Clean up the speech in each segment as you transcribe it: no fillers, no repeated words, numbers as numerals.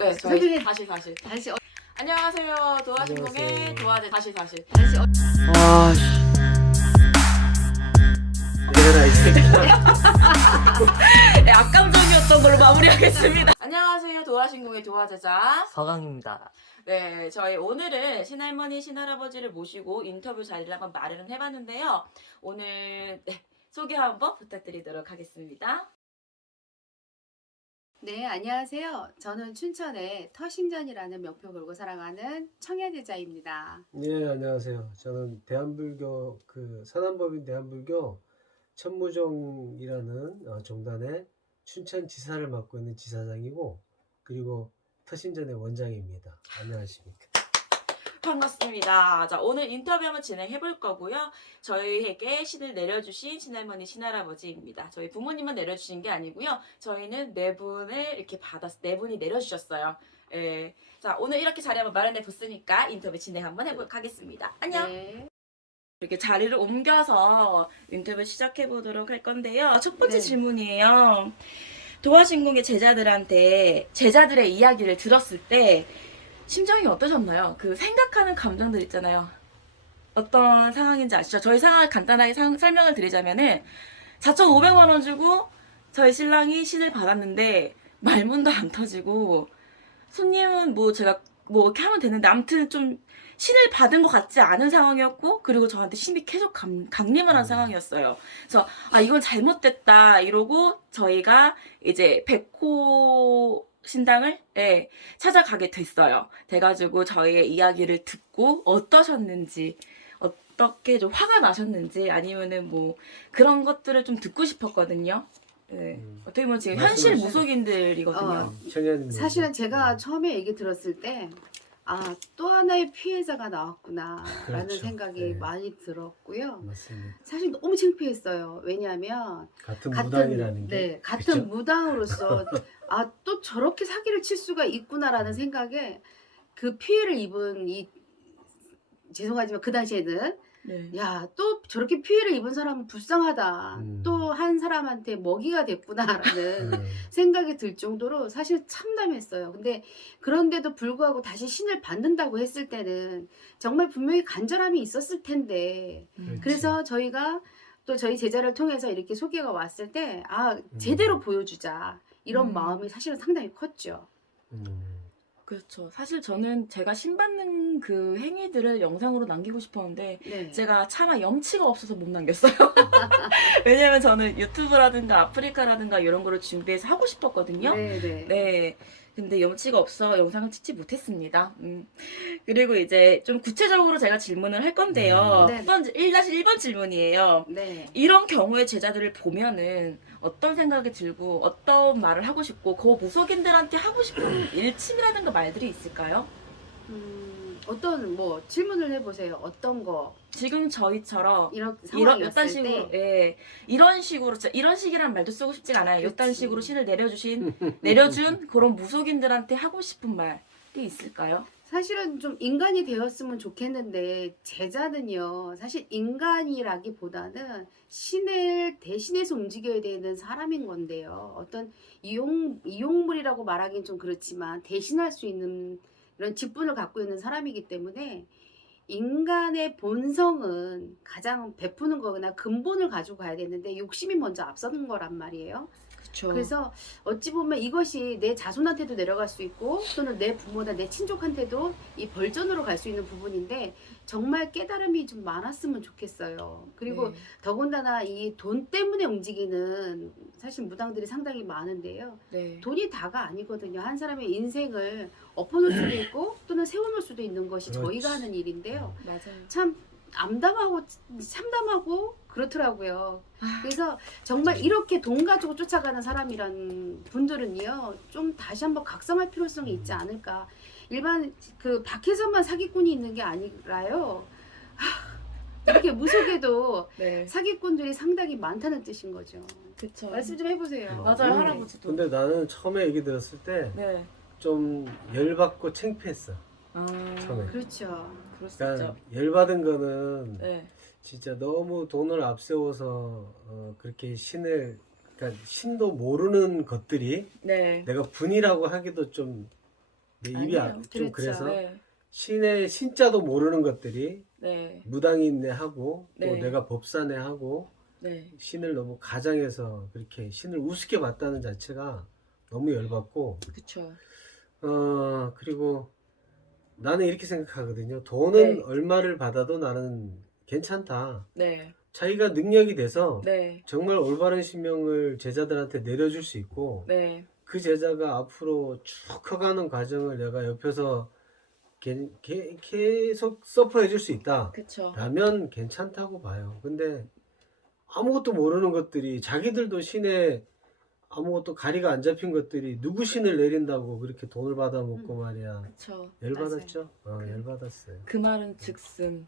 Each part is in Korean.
네, 설명해. 저희 다시. 다시 안녕하세요. 도화신공의 안녕하세요. 도화제 다시. 다시 아, 내가 이 새끼야. 네, 악감정이었던 걸로 마무리하겠습니다. 안녕하세요. 도화신공의 도화제자. 서강입니다. 네, 저희 오늘은 신할머니, 신할아버지를 모시고 인터뷰 자리를 한번 마련을 해봤는데요. 오늘 소개 한번 부탁드리도록 하겠습니다. 네, 안녕하세요. 저는 춘천의 터신전이라는 명표 걸고 살아가는 청야제자입니다. 네, 안녕하세요. 저는 대한불교 사단법인 대한불교 천무종이라는 종단의 춘천 지사를 맡고 있는 지사장이고, 그리고 터신전의 원장입니다. 안녕하십니까? 반갑습니다. 자, 오늘 인터뷰 한번 진행해 볼 거고요. 저희에게 신을 내려주신 신할머니, 신할아버지입니다. 저희 부모님은 내려주신 게 아니고요. 저희는 네 분을 이렇게 네 분이 내려주셨어요. 예. 자, 오늘 이렇게 자리 한번 마련해 봤으니까 인터뷰 진행 한번 해보도록 하겠습니다. 안녕! 네. 이렇게 자리를 옮겨서 인터뷰 시작해 보도록 할 건데요. 첫 번째 네. 질문이에요. 도화신공의 제자들한테 제자들의 이야기를 들었을 때 심정이 어떠셨나요? 그 생각하는 감정들 있잖아요. 어떤 상황인지 아시죠? 저희 상황을 간단하게 설명을 드리자면은 4,500만 원 주고 저희 신랑이 신을 받았는데 말문도 안 터지고 손님은 뭐 제가 뭐 이렇게 하면 되는데 아무튼 좀 신을 받은 것 같지 않은 상황이었고, 그리고 저한테 신이 계속 강림을 한 상황이었어요. 그래서 아 이건 잘못됐다 이러고 저희가 이제 백호 신당을 찾아가게 됐어요. 돼가지고 저희의 이야기를 듣고 어떠셨는지, 어떻게 좀 화가 나셨는지, 아니면은 뭐 그런 것들을 좀 듣고 싶었거든요. 네. 어떻게 보면 지금 현실 말씀하시죠. 무속인들이거든요. 청야님 사실은 제가 처음에 얘기 들었을 때 또 하나의 피해자가 나왔구나 라는 그렇죠. 생각이 네. 많이 들었고요. 맞습니다. 사실 너무 창피했어요. 왜냐하면 같은 무당이라는 게. 네, 같은 그렇죠? 무당으로서 또 저렇게 사기를 칠 수가 있구나라는 생각에 그 피해를 입은 죄송하지만 그 당시에는 네. 야, 또 저렇게 피해를 입은 사람은 불쌍하다. 또 한 사람한테 먹이가 됐구나라는 생각이 들 정도로 사실 참담했어요. 근데 그런데도 불구하고 다시 신을 받는다고 했을 때는 정말 분명히 간절함이 있었을 텐데, 그렇지. 그래서 저희가 또 저희 제자를 통해서 이렇게 소개가 왔을 때 제대로 보여주자 이런 마음이 사실은 상당히 컸죠. 그렇죠. 사실 저는 제가 신 받는 그 행위들을 영상으로 남기고 싶었는데 네. 제가 차마 염치가 없어서 못 남겼어요. 왜냐면 저는 유튜브라든가 아프리카라든가 이런 거를 준비해서 하고 싶었거든요. 네. 네. 근데 염치가 없어 영상을 찍지 못했습니다. 그리고 이제 좀 구체적으로 제가 질문을 할 건데요. 네. 1-1번 질문이에요. 네. 이런 경우에 제자들을 보면은 어떤 생각이 들고 어떤 말을 하고 싶고 그 무속인들한테 하고 싶은 일침이라든가 말들이 있을까요? 어떤 질문을 해보세요. 어떤 거 지금 저희처럼 이런 이런 상황이었을 이딴 식으로 때 이런 식으로 이런 식이란 말도 쓰고 싶지가 않아요. 이딴 식으로 신을 내려준 그런 무속인들한테 하고 싶은 말이 있을까요? 사실은 좀 인간이 되었으면 좋겠는데 제자는요 사실 인간이라기보다는 신을 대신해서 움직여야 되는 사람인 건데요. 어떤 이용물이라고 말하기는 좀 그렇지만 대신할 수 있는 이런 직분을 갖고 있는 사람이기 때문에 인간의 본성은 가장 베푸는 거나 근본을 가지고 가야 되는데 욕심이 먼저 앞서는 거란 말이에요. 그렇죠. 그래서 어찌 보면 이것이 내 자손한테도 내려갈 수 있고 또는 내 부모나 내 친족한테도 이 벌전으로 갈 수 있는 부분인데 정말 깨달음이 좀 많았으면 좋겠어요. 그리고 네. 더군다나 이 돈 때문에 움직이는 사실 무당들이 상당히 많은데요. 네. 돈이 다가 아니거든요. 한 사람의 인생을 엎어놓을 수도 있고 또는 세워놓을 수도 있는 것이 그렇지. 저희가 하는 일인데요. 맞아요. 참 암담하고 참담하고 그렇더라고요. 그래서 정말 이렇게 돈 가지고 쫓아가는 사람이란 분들은요 좀 다시 한번 각성할 필요성이 있지 않을까. 일반 그 밖에서만 사기꾼이 있는 게 아니라요 이렇게 무속에도 네. 사기꾼들이 상당히 많다는 뜻인 거죠. 그렇죠. 말씀 좀 해보세요. 맞아요, 할아버지도. 근데 나는 처음에 얘기 들었을 때 네. 좀 열받고 창피했어. 처음에. 그렇죠. 그럴 수 그러니까 있죠. 열받은 거는 네. 진짜 너무 돈을 앞세워서 그렇게 그러니까 신도 모르는 것들이 네. 내가 분이라고 하기도 좀 내 입이 아니에요. 좀 그렇죠. 그래서 네. 신의 신자도 모르는 것들이 네. 무당인네 하고 또 네. 내가 법사네 하고 네. 신을 너무 가장해서 그렇게 신을 우습게 봤다는 자체가 너무 열받고 그쵸. 그리고 나는 이렇게 생각하거든요. 돈은 네. 얼마를 받아도 나는 괜찮다. 네. 자기가 능력이 돼서 네. 정말 올바른 신명을 제자들한테 내려줄 수 있고 네. 그 제자가 앞으로 쭉 커가는 과정을 내가 옆에서 계속 서포해 줄 수 있다 그쵸. 라면 괜찮다고 봐요. 근데 아무것도 모르는 것들이 자기들도 신에 아무것도 가리가 안 잡힌 것들이 누구 신을 내린다고 그렇게 돈을 받아먹고 말이야. 그쵸. 열받았죠? 열받았어요. 그 말은 즉슨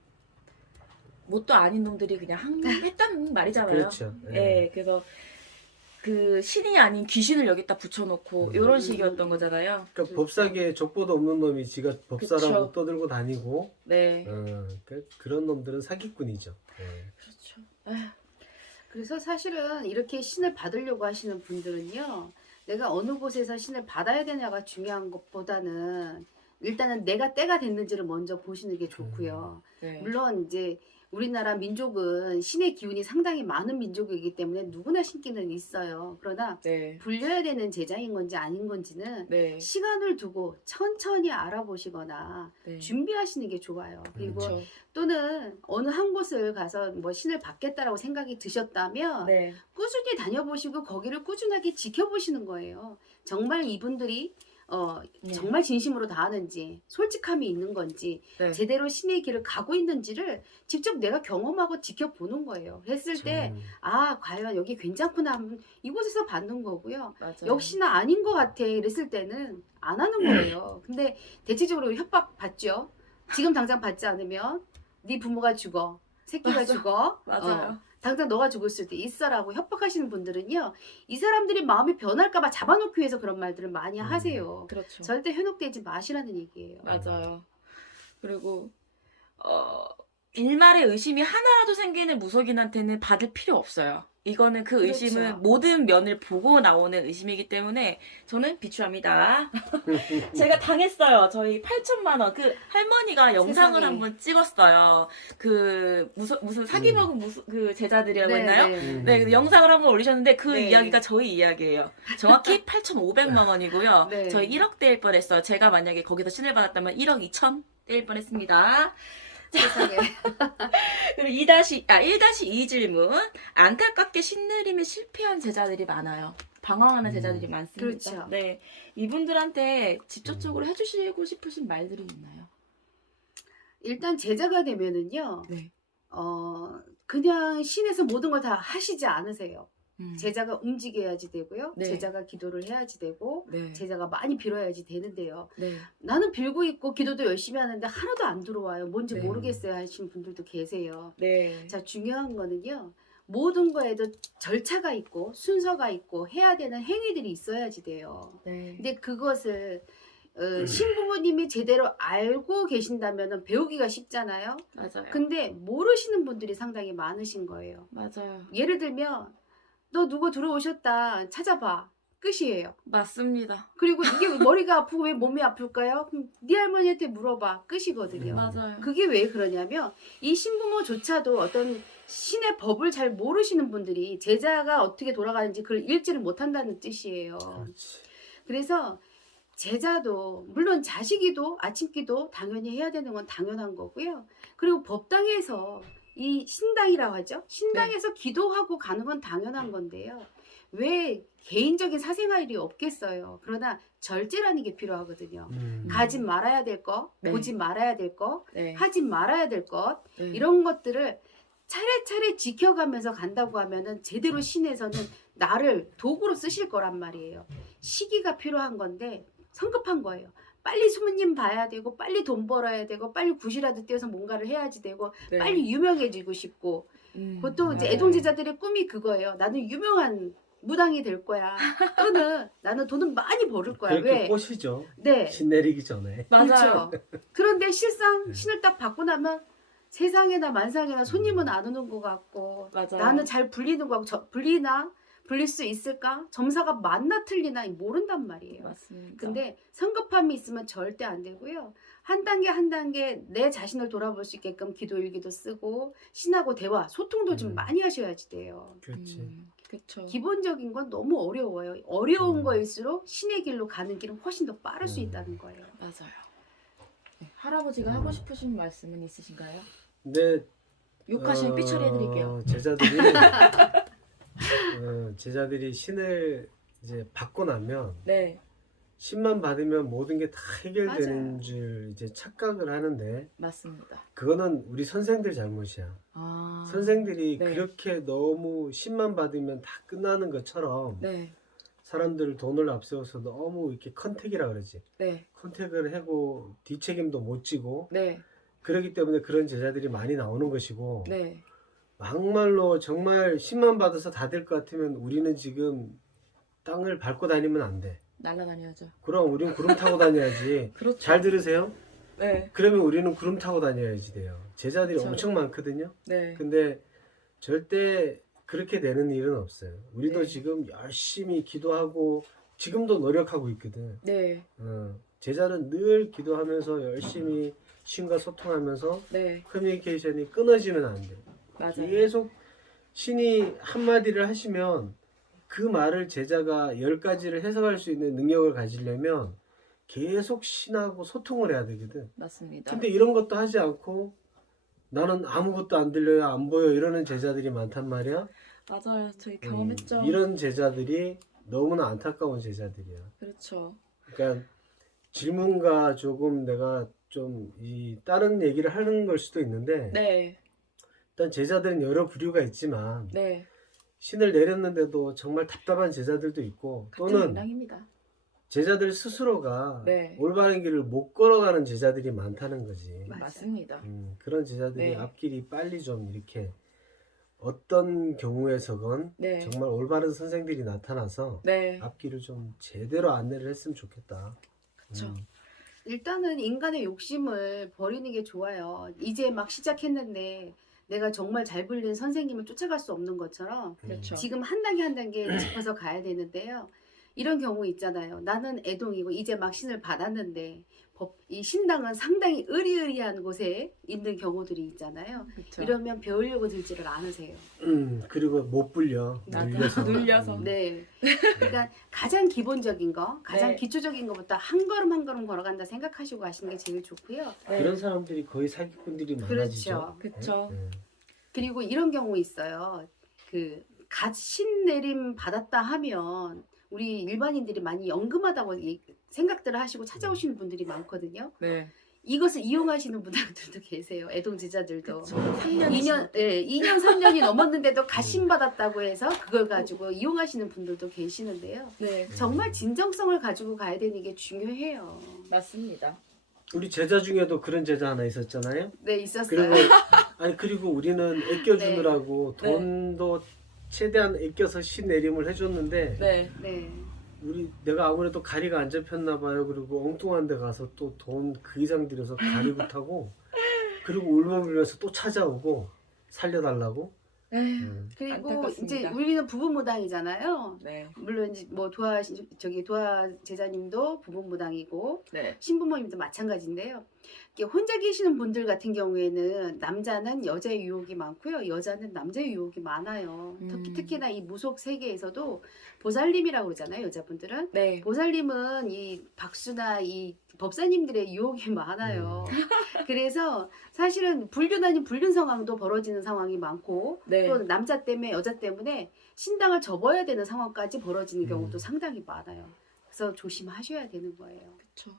뭣도 아닌 놈들이 그냥 했다는 말이잖아요. 그렇죠. 예. 그래서 그 신이 아닌 귀신을 여기다 붙여놓고 이런 식이었던 거잖아요. 그러니까 법사계에 족보도 없는 놈이 지가 법사라고 그쵸. 떠들고 다니고 네. 그런 놈들은 사기꾼이죠. 예. 그렇죠. 아휴. 그래서 사실은 이렇게 신을 받으려고 하시는 분들은요, 내가 어느 곳에서 신을 받아야 되냐가 중요한 것보다는 일단은 내가 때가 됐는지를 먼저 보시는 게 좋고요. 네. 물론 이제 우리나라 민족은 신의 기운이 상당히 많은 민족이기 때문에 누구나 신기는 있어요. 그러나 네. 불려야 되는 제자인 건지 아닌 건지는 네. 시간을 두고 천천히 알아보시거나 네. 준비하시는 게 좋아요. 그리고 그렇죠. 또는 어느 한 곳을 가서 뭐 신을 받겠다라고 생각이 드셨다면 네. 꾸준히 다녀보시고 거기를 꾸준하게 지켜보시는 거예요. 정말 이분들이 네. 정말 진심으로 다하는지 솔직함이 있는 건지 네. 제대로 신의 길을 가고 있는지를 직접 내가 경험하고 지켜보는 거예요. 했을 때 과연 여기 괜찮구나 하면 이곳에서 받는 거고요. 맞아요. 역시나 아닌 것 같아 이랬을 때는 안 하는 거예요. 근데 대체적으로 협박 받죠. 지금 당장 받지 않으면 네 부모가 죽어, 새끼가 맞아. 죽어, 맞아요. 당장 너가 죽을 수도 있어라고 협박하시는 분들은요, 이 사람들이 마음이 변할까봐 잡아놓기 위해서 그런 말들을 많이 하세요. 그렇죠. 절대 현혹되지 마시라는 얘기예요. 맞아요. 그리고 일말의 의심이 하나라도 생기는 무속인한테는 받을 필요 없어요. 이거는 그 그렇죠. 의심은 모든 면을 보고 나오는 의심이기 때문에 저는 비추합니다. 제가 당했어요. 저희 8천만 원. 그 할머니가 영상을 세상에. 한번 찍었어요. 그 무슨 사기 먹은 그 제자들이라고 했나요? 네, 그 영상을 한번 올리셨는데 그 네. 이야기가 저희 이야기예요. 정확히 8,500만 원이고요. 네. 저희 1억 대일 뻔했어요. 제가 만약에 거기서 신을 받았다면 1억 2천 대일 뻔했습니다. 세상에. 그리고 1-2 질문. 안타깝게 신내림에 실패한 제자들이 많아요. 방황하는 제자들이 많습니다. 그렇죠. 네, 이분들한테 직접적으로 해주시고 싶으신 말들이 있나요? 일단 제자가 되면은요, 네. 그냥 신에서 모든 걸 다 하시지 않으세요. 음. 제자가 움직여야지 되고요. 네. 제자가 기도를 해야지 되고, 네. 제자가 많이 빌어야지 되는데요. 네. 나는 빌고 있고 기도도 열심히 하는데 하나도 안 들어와요. 뭔지 네. 모르겠어요 하시는 분들도 계세요. 네. 자, 중요한 거는요, 모든 거에도 절차가 있고 순서가 있고 해야 되는 행위들이 있어야지 돼요. 네. 근데 그것을 신부모님이 제대로 알고 계신다면 배우기가 쉽잖아요. 맞아요. 근데 모르시는 분들이 상당히 많으신 거예요. 맞아요. 예를 들면 너 누구 들어오셨다 찾아봐. 끝이에요. 맞습니다. 그리고 이게 왜 머리가 아프고 왜 몸이 아플까요? 그럼 네 할머니한테 물어봐. 끝이거든요. 맞아요. 그게 왜 그러냐면 이 신부모조차도 어떤 신의 법을 잘 모르시는 분들이 제자가 어떻게 돌아가는지 그걸 읽지를 못한다는 뜻이에요. 그렇지. 그래서 제자도 물론 자식기도 아침기도 당연히 해야 되는 건 당연한 거고요. 그리고 법당에서 이 신당이라고 하죠. 신당에서 기도하고 가는 건 당연한 건데요. 왜 개인적인 사생활이 없겠어요. 그러나 절제라는 게 필요하거든요. 가지 말아야 될 것, 네. 보지 말아야 될 것, 네. 하지 말아야 될 것, 네. 이런 것들을 차례차례 지켜가면서 간다고 하면은 제대로 신에서는 나를 도구로 쓰실 거란 말이에요. 시기가 필요한 건데 성급한 거예요. 빨리 수모님 봐야 되고 빨리 돈 벌어야 되고 빨리 굿이라도 떼어서 뭔가를 해야지 되고 네. 빨리 유명해지고 싶고 보통 이제 맞아요. 애동제자들의 꿈이 그거예요. 나는 유명한 무당이 될 거야. 또는 나는 돈을 많이 벌을 거야. 그렇게 왜? 꼬시죠. 네. 신 내리기 전에. 맞아요. 그렇죠. 그런데 실상 신을 딱 받고 나면 세상에나 만상에나 손님은 안 오는 것 같고 맞아요. 나는 잘 불리는 것 같고 불리나 불릴 수 있을까? 점사가 맞나 틀리나 모른단 말이에요. 맞습니다. 근데 성급함이 있으면 절대 안 되고요. 한 단계 한 단계 내 자신을 돌아볼 수 있게끔 기도 일기도 쓰고 신하고 대화, 소통도 좀 많이 하셔야지 돼요. 그렇지. 그렇죠. 기본적인 건 너무 어려워요. 어려운 음. 거일수록 신의 길로 가는 길은 훨씬 더 빠를 수 음. 있다는 거예요. 맞아요. 네, 할아버지가 하고 싶으신 말씀은 있으신가요? 근데 욕하시면 삐처리해드릴게요. 제자들이 신을 이제 받고 나면 네, 신만 받으면 모든 게 다 해결되는 맞아요. 줄 이제 착각을 하는데 맞습니다. 그거는 우리 선생들 잘못이야. 아, 선생들이 네. 그렇게 너무 신만 받으면 다 끝나는 것처럼 네, 사람들 돈을 앞세워서 너무 이렇게 컨택이라 그러지. 네, 컨택을 하고 뒷책임도 못 지고 네, 그렇기 때문에 그런 제자들이 많이 나오는 것이고 네, 막말로 정말 신만 받아서 다 될 것 같으면 우리는 지금 땅을 밟고 다니면 안 돼. 날아다녀야죠. 그럼 우리는 구름 타고 다녀야지. 그렇죠. 잘 들으세요? 네, 그러면 우리는 구름 타고 다녀야지 돼요. 제자들이 그렇죠. 엄청 많거든요. 네, 근데 절대 그렇게 되는 일은 없어요. 우리도 네. 지금 열심히 기도하고 지금도 노력하고 있거든. 네, 제자는 늘 기도하면서 열심히 신과 소통하면서 네, 커뮤니케이션이 끊어지면 안 돼. 맞아요. 계속 신이 한마디를 하시면 그 말을 제자가 10가지를 해석할 수 있는 능력을 가지려면 계속 신하고 소통을 해야 되거든. 맞습니다. 근데 이런 것도 하지 않고 나는 아무것도 안 들려요, 안 보여 이러는 제자들이 많단 말이야. 맞아요. 저희 경험했죠. 이런 제자들이 너무나 안타까운 제자들이야. 그렇죠. 그러니까 질문과 조금 내가 좀 이 다른 얘기를 하는 걸 수도 있는데 네, 일단 제자들은 여러 부류가 있지만 네, 신을 내렸는데도 정말 답답한 제자들도 있고 같은 또는 맥락입니다. 제자들 스스로가 네. 올바른 길을 못 걸어가는 제자들이 많다는 거지. 맞아요. 맞습니다. 그런 제자들이 네. 앞길이 빨리 좀 이렇게 어떤 경우에서건 네, 정말 올바른 선생들이 나타나서 네, 앞길을 좀 제대로 안내를 했으면 좋겠다. 그쵸. 일단은 인간의 욕심을 버리는 게 좋아요. 이제 막 시작했는데 내가 정말 잘 불린 선생님을 쫓아갈 수 없는 것처럼 그렇죠. 지금 한 단계 한 단계 짚어서 가야 되는데요. 이런 경우 있잖아요. 나는 애동이고 이제 막 신을 받았는데 이 신당은 상당히 으리으리한 곳에 있는 경우들이 있잖아요. 그렇죠. 이러면 배우려고 들지를 않으세요. 그리고 못 불려. 맞아. 눌려서. 눌려서. 네. 그러니까 가장 기본적인 거, 가장 네. 기초적인 것부터 한 걸음 한 걸음 걸어간다 생각하시고 가시는 게 제일 좋고요. 네. 그런 사람들이 거의 사기꾼들이 많아지죠. 그렇죠. 네. 그리고 이런 경우 있어요. 갓 신내림 받았다 하면 우리 일반인들이 많이 연금하다고 생각들을 하시고 찾아오시는 분들이 많거든요. 네. 이것을 이용하시는 분들도 계세요. 애동 제자들도. 그쵸. 3년 2년 3년이 넘었는데도 갓신 받았다고 해서 그걸 가지고 이용하시는 분들도 계시는데요. 네, 정말 진정성을 가지고 가야 되는 게 중요해요. 맞습니다. 우리 제자 중에도 그런 제자 하나 있었잖아요. 네, 있었어요. 그리고 우리는 아껴주느라고 네. 돈도 최대한 아껴서 신 내림을 해줬는데 네, 네. 내가 아무래도 가리가 안 잡혔나 봐요. 그리고 엉뚱한 데 가서 또 돈 그 이상 들여서 가리고 타고 그리고 울먹이면서 또 찾아오고 살려달라고. 에휴, 그리고 안타깝습니다. 이제 우리는 부부무당이잖아요. 네, 물론 이제 뭐 도화 제자님도 부부무당이고 네, 신부모님도 마찬가지인데요. 이렇게 혼자 계시는 분들 같은 경우에는 남자는 여자의 유혹이 많고요, 여자는 남자의 유혹이 많아요. 특히나 이 무속 세계에서도 보살님이라고 그러잖아요, 여자분들은. 네, 보살님은 이 박수나 이 법사님들의 유혹이 많아요. 그래서 사실은 불륜 아닌 불륜 상황도 벌어지는 상황이 많고 네. 또 남자 때문에 여자 때문에 신당을 접어야 되는 상황까지 벌어지는 경우도 상당히 많아요. 그래서 조심하셔야 되는 거예요. 그렇죠.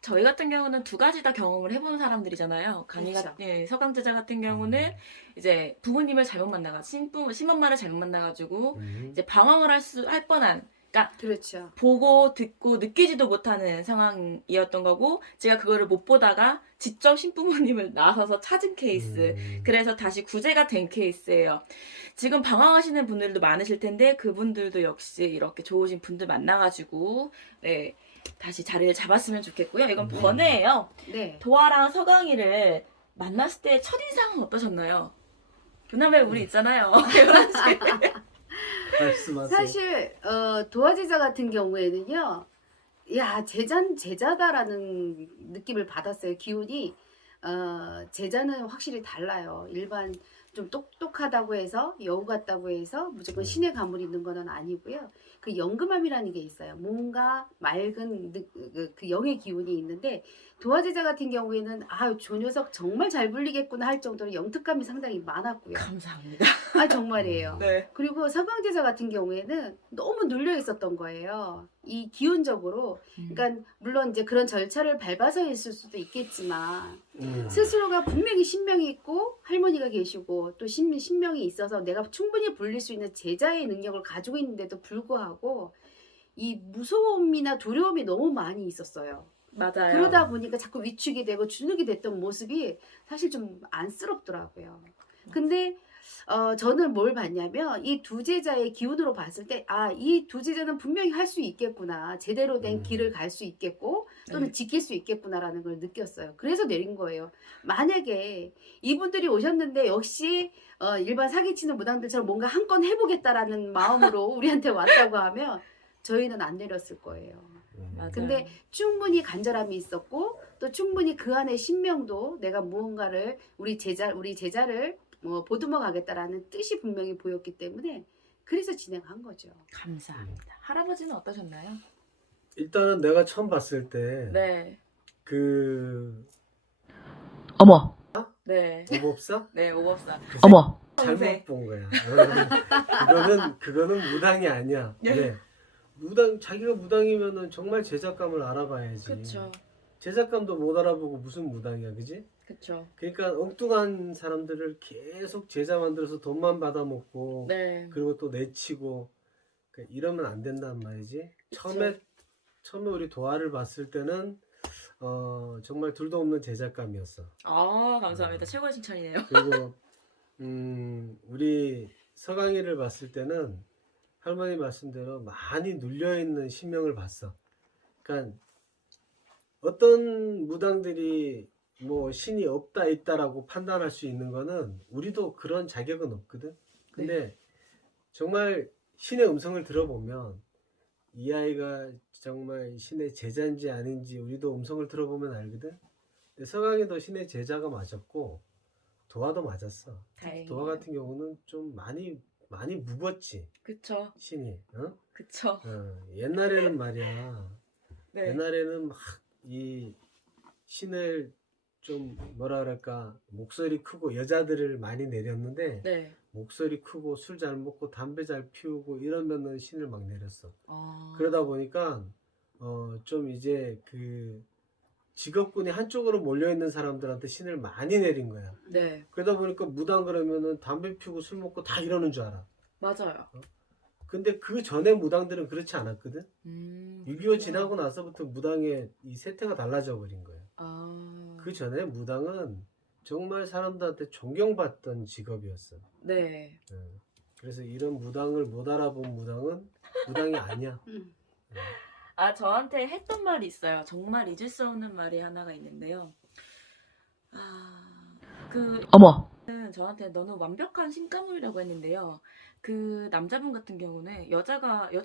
저희 같은 경우는 두 가지 다 경험을 해본 사람들이잖아요. 그렇죠. 서강 제자 같은 경우는 이제 부모님을 잘못 만나가 신엄마를 잘못 만나가지고 이제 방황을 할 뻔한. 그러니까 그렇죠. 보고 듣고 느끼지도 못하는 상황이었던 거고 제가 그거를 못 보다가 직접 신부모님을 나서서 찾은 케이스. 그래서 다시 구제가 된 케이스예요. 지금 방황하시는 분들도 많으실 텐데 그분들도 역시 이렇게 좋으신 분들 만나가지고 네, 다시 자리를 잡았으면 좋겠고요. 이건 번외예요. 네. 도아랑 서강이를 만났을 때 첫인상은 어떠셨나요? 그나마 우리 있잖아요. 말씀하세요. 사실 도화제자 같은 경우에는요. 야, 제자다라는 느낌을 받았어요. 기운이 제자는 확실히 달라요. 일반 좀 똑똑하다고 해서 여우 같다고 해서 무조건 신의 가물이 있는 건 아니고요. 그 영금함이라는 게 있어요. 뭔가 맑은 그 영의 기운이 있는데 도화제자 같은 경우에는 저 녀석 정말 잘 불리겠구나 할 정도로 영특감이 상당히 많았고요. 감사합니다. 정말이에요. 네. 그리고 서강제자 같은 경우에는 너무 눌려 있었던 거예요. 이 기운적으로. 그러니까 물론 이제 그런 절차를 밟아서 했을 수도 있겠지만 스스로가 분명히 신명이 있고 할머니가 계시고 또 신명이 있어서 내가 충분히 불릴 수 있는 제자의 능력을 가지고 있는데도 불구하고 이 무서움이나 두려움이 너무 많이 있었어요. 맞아요. 그러다 보니까 자꾸 위축이 되고 주눅이 됐던 모습이 사실 좀 안쓰럽더라고요. 근데 저는 뭘 봤냐면 이 두 제자의 기운으로 봤을 때 이 두 제자는 분명히 할 수 있겠구나. 제대로 된 길을 갈 수 있겠고 또는 네. 지킬 수 있겠구나라는 걸 느꼈어요. 그래서 내린 거예요. 만약에 이분들이 오셨는데 역시 일반 사기치는 무당들처럼 뭔가 한 건 해보겠다라는 마음으로 우리한테 왔다고 하면 저희는 안 내렸을 거예요. 맞아요. 근데 충분히 간절함이 있었고 또 충분히 그 안에 신명도 내가 무언가를 우리 제자를 보듬어 가겠다라는 뜻이 분명히 보였기 때문에 그래서 진행한 거죠. 감사합니다. 할아버지는 어떠셨나요? 일단은 내가 처음 봤을 때 네. 그 어머, 네. 오법사 네, 오법사. 어머, 잘못 본 거야. 그거는 무당이 아니야. 예. 네. 자기가 무당이면은 정말 제작감을 알아봐야지. 그쵸. 제작감도 못 알아보고 무슨 무당이야, 그지? 그쵸. 그러니까 엉뚱한 사람들을 계속 제자 만들어서 돈만 받아먹고 네. 그리고 또 내치고 그러니까 이러면 안 된단 말이지. 처음에 우리 도화를 봤을 때는 정말 둘도 없는 제작감이었어. 감사합니다. 최고의 칭찬이네요. 그리고 우리 서강이를 봤을 때는 할머니 말씀대로 많이 눌려있는 신명을 봤어. 그러니까 어떤 무당들이 뭐 신이 없다 있다라고 판단할 수 있는 거는 우리도 그런 자격은 없거든. 근데 정말 신의 음성을 들어보면 이 아이가 정말 신의 제자인지 아닌지 우리도 음성을 들어보면 알거든. 근데 서강이도 신의 제자가 맞았고 도화도 맞았어. 다행이에요. 도화 같은 경우는 좀 많이 묵었지. 그쵸. 신이. 그쵸. 옛날에는 말이야. 네. 옛날에는 막 이 신을 좀 뭐라 그럴까 목소리 크고 여자들을 많이 내렸는데 네. 목소리 크고 술 잘 먹고 담배 잘 피우고 이러면은 신을 막 내렸어. 아. 그러다 보니까 좀 이제 그 직업군이 한쪽으로 몰려 있는 사람들한테 신을 많이 내린 거야. 네. 그러다 보니까 무당 그러면은 담배 피우고 술 먹고 다 이러는 줄 알아. 맞아요. 근데 그 전에 무당들은 그렇지 않았거든. 6.25 지나고 나서부터 무당의 이 세태가 달라져 버린 거예요. 그 전에 무당은 정말 사람들한테 존경받던 직업이었어. 네. 그래서 이런 무당을 못 알아본 무당은 무당이 아니야. 저한테 했던 말이 있어요. 정말 잊을 수 없는 말이 하나가 있는데요. 어머, 저한테 너는 완벽한 신가물이라고 했는데요. 그 남자분 같은 경우는 여자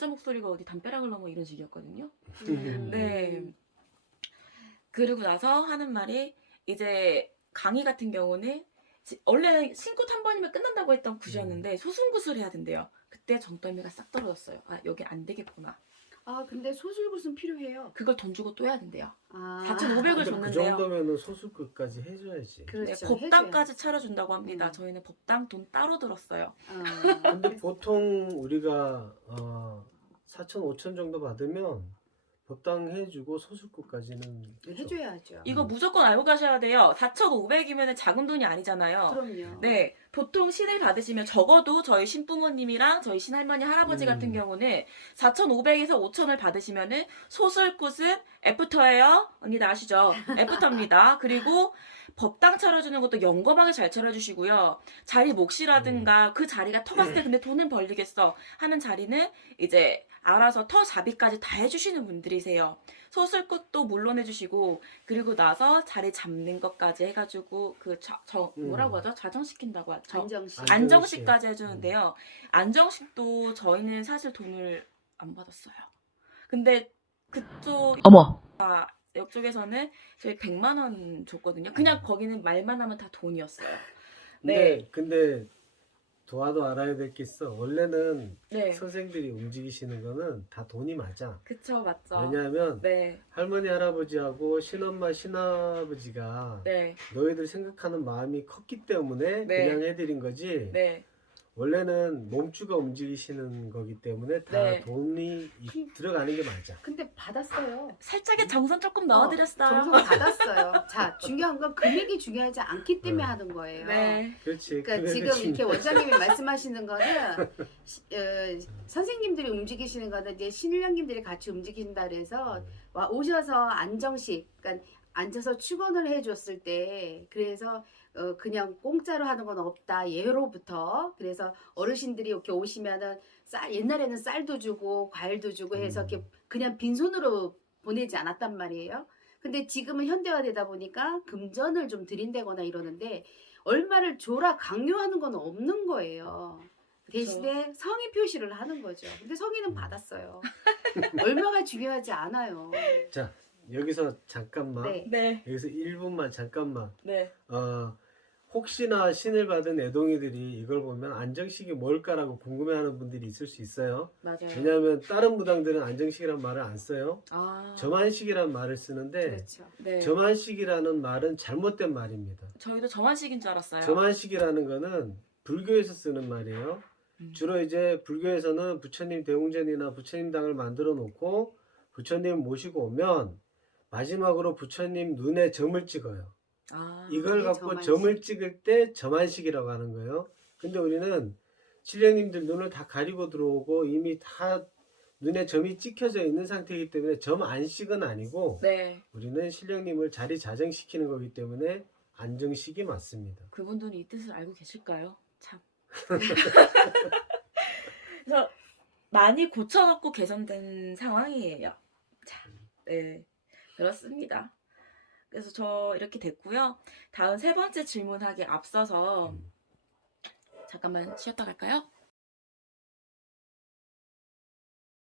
목소리가 어디 담벼락을 넘어 이런 식이었거든요. 네. 그러고 나서 하는 말이 이제 강의 같은 경우는 원래 신굿 한 번이면 끝난다고 했던 굿이었는데 소순굿을 해야 된대요. 그때 정떨미가 싹 떨어졌어요. 여기 안 되겠구나. 근데 소술굿은 필요해요. 그걸 돈 주고 또 해야 된대요. 4,500을 근데 그 줬는데요. 정도면은 소술끝까지 해줘야지. 그렇죠. 법당까지 차려준다고 합니다. 음. 저희는 법당 돈 따로 들었어요. 근데 보통 우리가 4천 5천 정도 받으면 법당 해주고 소술끝까지는 해줘야죠. 이거 무조건 알고 가셔야 돼요. 4,500이면 작은 돈이 아니잖아요. 그럼요. 네, 보통 신을 받으시면 적어도 저희 신부모님이랑 저희 신할머니, 할아버지 같은 경우는 4,500에서 5,000을 받으시면은 소술굿은 애프터예요. 언니들 아시죠? 애프터입니다. 그리고 법당 차려주는 것도 영검하게 잘 차려주시고요. 자리 몫이라든가 그 자리가 터갔을 때 근데 돈은 벌리겠어 하는 자리는 이제 알아서 터 잡이까지 다 해주시는 분들이세요. 소술끝도 물론 해주시고 그리고 나서 자리 잡는 것까지 해가지고 뭐라고 하죠? 자정시킨다고 하죠. 안정식. 안정식까지 해주는데요. 안정식도 저희는 사실 돈을 안 받았어요. 근데 그쪽 어머, 옆쪽에서는 저희 100만 원 줬거든요. 그냥 거기는 말만 하면 다 돈이었어요. 근데 도와도 알아야 될 게 있어. 원래는 네. 선생들이 움직이시는 거는 다 돈이 맞아. 그쵸, 맞죠. 왜냐하면 네, 할머니 할아버지하고 신엄마 신아버지가 네, 너희들 생각하는 마음이 컸기 때문에 네. 그냥 해드린 거지. 네. 원래는 몸주가 움직이시는 거기 때문에 다 네. 돈이 들어가는 게 맞아. 근데 받았어요. 살짝의 정성 조금 넣어드렸어요. 정성 받았어요. 자, 중요한 건 금액이 중요하지 않기 때문에 네. 하는 거예요. 네, 그렇지. 그러니까 지금 이렇게 원장님이 말씀하시는 거는 선생님들이 움직이시는 거는 이제 신령님들이 같이 움직이신다 그래서 오셔서 안정식, 그러니까 앉아서 축원을 해줬을 때 그래서 그냥 공짜로 하는 건 없다 예로부터. 그래서 어르신들이 이렇게 오시면은 옛날에는 쌀도 주고 과일도 주고 해서 이렇게 그냥 빈손으로 보내지 않았단 말이에요. 근데 지금은 현대화되다 보니까 금전을 좀 드린다거나 이러는데 얼마를 줘라 강요하는 건 없는 거예요. 대신에 성의 표시를 하는 거죠. 근데 성의는 받았어요. 얼마가 중요하지 않아요. 자, 여기서 잠깐만. 네. 네, 여기서 1분만 잠깐만. 네. 혹시나 신을 받은 애동이들이 이걸 보면 안정식이 뭘까라고 궁금해하는 분들이 있을 수 있어요. 맞아요. 왜냐하면 다른 무당들은 안정식이란 말을 안 써요. 아, 점안식이란 말을 쓰는데 그렇죠. 네. 점안식이라는 말은 잘못된 말입니다. 저희도 점안식인 줄 알았어요. 점안식이라는 거는 불교에서 쓰는 말이에요. 주로 이제 불교에서는 부처님 대웅전이나 부처님당을 만들어 놓고 부처님 모시고 오면 마지막으로 부처님 눈에 점을 찍어요. 아, 이걸 그게 갖고 점안식. 점을 찍을 때 점안식이라고 하는 거예요. 근데 우리는 신령님들 눈을 다 가리고 들어오고 이미 다 눈에 점이 찍혀져 있는 상태이기 때문에 점안식은 아니고 네. 우리는 신령님을 자리 자정시키는 거기 때문에 안정식이 맞습니다. 그분들은 이 뜻을 알고 계실까요? 참. 그래서 많이 고쳐놓고 개선된 상황이에요. 자, 네, 그렇습니다. 그래서 저 이렇게 됐고요. 다음 세 번째 질문하기 앞서서 잠깐만 쉬었다 갈까요?